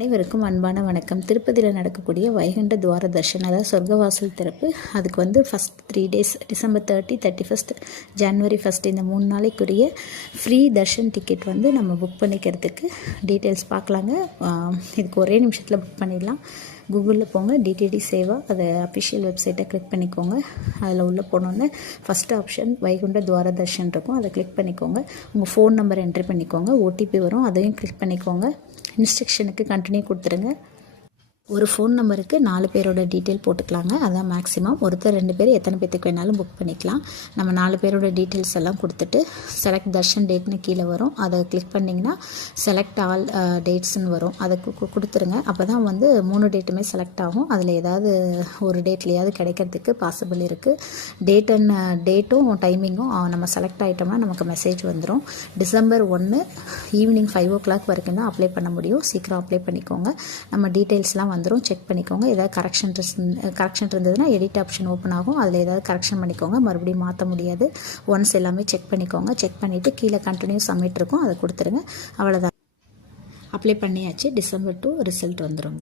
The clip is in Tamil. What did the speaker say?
அனைவருக்கும் அன்பான வணக்கம். திருப்பதியில் நடக்கக்கூடிய வைகுண்ட துவார தர்ஷன் அதாவது சொர்க்கவாசல் திறப்பு அதுக்கு வந்து first three days December thirty thirty first January first இந்த மூணு நாளைக்குரிய ஃப்ரீ தர்ஷன் டிக்கெட் வந்து நம்ம புக் பண்ணிக்கிறதுக்கு டீட்டெயில்ஸ் பார்க்கலாங்க. இதுக்கு ஒரே நிமிஷத்தில் புக் பண்ணிடலாம். கூகுளில் போங்க. டிடிடி சேவா அதை அஃபிஷியல் வெப்சைட்டை கிளிக் பண்ணிக்கோங்க. அதில் உள்ளே போனோன்னே ஃபஸ்ட் ஆப்ஷன் வைகுண்ட துவார தர்ஷன் இருக்கும். அதை கிளிக் பண்ணிக்கோங்க. உங்கள் ஃபோன் நம்பர் என்ட்ரி பண்ணிக்கோங்க. ஓடிபி வரும். அதையும் கிளிக் பண்ணிக்கோங்க. இன்ஸ்ட்ரக்ஷனுக்கு கண்டினியூ கொடுத்துருங்க. ஒரு ஃபோன் நம்பருக்கு நாலு பேரோட டீட்டெயில் போட்டுக்கலாங்க. அதான் மேக்ஸிமம் ஒருத்தர் ரெண்டு பேர் எத்தனை பேத்துக்கு வேணாலும் புக் பண்ணிக்கலாம். நம்ம நாலு பேரோட டீட்டெயில்ஸ் எல்லாம் கொடுத்துட்டு செலக்ட் தர்ஷன் டேட்னு கீழே வரும். அதை கிளிக் பண்ணிங்கன்னா செலக்ட் ஆல் டேட்ஸ்னு வரும். அதை கு- கொடுத்துருங்க. அப்போ தான் வந்து மூணு டேட்டுமே செலக்ட் ஆகும். அதில் ஏதாவது ஒரு டேட்லையாவது கிடைக்கிறதுக்கு பாசிபிள் இருக்குது டேட் அண்ட் டேட்டும் டைமிங்கும் நம்ம செலக்ட் ஆகிட்டோம்னா நமக்கு மெசேஜ் வந்துடும் டிசம்பர் ஒன்று ஈவினிங் ஃபைவ் ஓ கிளாக் வரைக்கும் தான் அப்ளை பண்ண முடியும். சீக்கிரம் அப்ளை பண்ணிக்கோங்க. நம்ம டீட்டெயில்ஸ்லாம் வந்து வந்துடும் செக் பண்ணிக்கோங்க. ஏதாவது கரெக்ஷன் கரெக்ஷன் இருந்ததுன்னா எடிட் ஆப்ஷன் ஓப்பன் ஆகும். அதில் ஏதாவது கரெக்ஷன் பண்ணிக்கோங்க. மறுபடியும் மாற்ற முடியாது. ஒன்ஸ் எல்லாமே செக் பண்ணிக்கோங்க. செக் பண்ணிவிட்டு கீழே கண்டினியூ சப்மிட் இருக்கும். அதை கொடுத்துருங்க. அவ்வளோதான் அப்ளை பண்ணியாச்சு. டிசம்பர் டூ ரிசல்ட் வந்துடும்